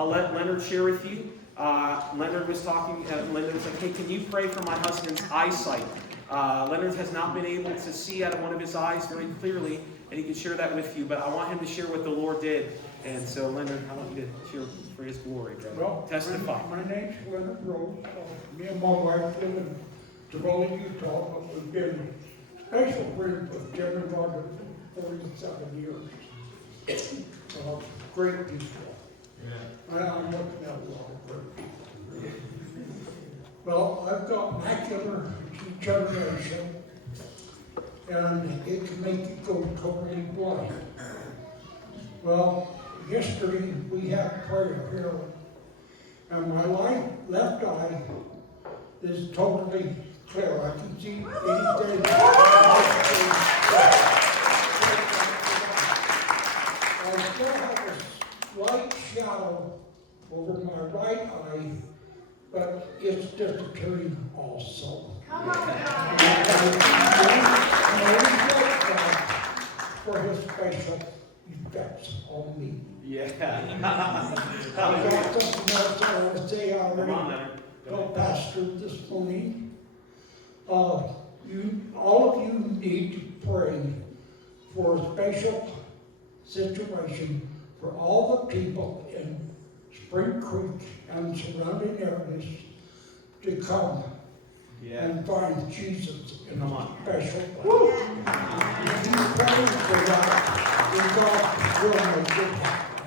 I'll let Leonard share with you. Leonard was talking, Leonard was like, hey, can you pray for my husband's eyesight? Leonard has not been able to see out of one of his eyes very clearly, and he can share that with you, but I want him to share what the Lord did. And so, Leonard, I want you to share for his glory, brother. Well, testify. My name's Leonard Rose. Me and my wife live in Tavola, Utah, but we've been special friends with Jim and Roger for 47 years. Great people. Yeah. I'm looking at a lot of great. Well, I've got macular degeneration, and it can make you go totally blind. Well, yesterday we had prayer here, and my left eye is totally clear. I can see anything. I still have a slight shadow over my right eye, but it's disappearing also. Come on, God. For his special effects on me. Yeah. I've got something else I want to say Come on, already. Leonard. Well, Pastor, this morning, all of you need to pray for a special situation for all the people in Spring Creek and surrounding areas to come and find Jesus in a special way. If you pray for that, then God will make it happen.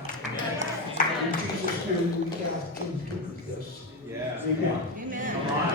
In Jesus' name, we ask him to do this. Yeah. Amen. Amen. Come on.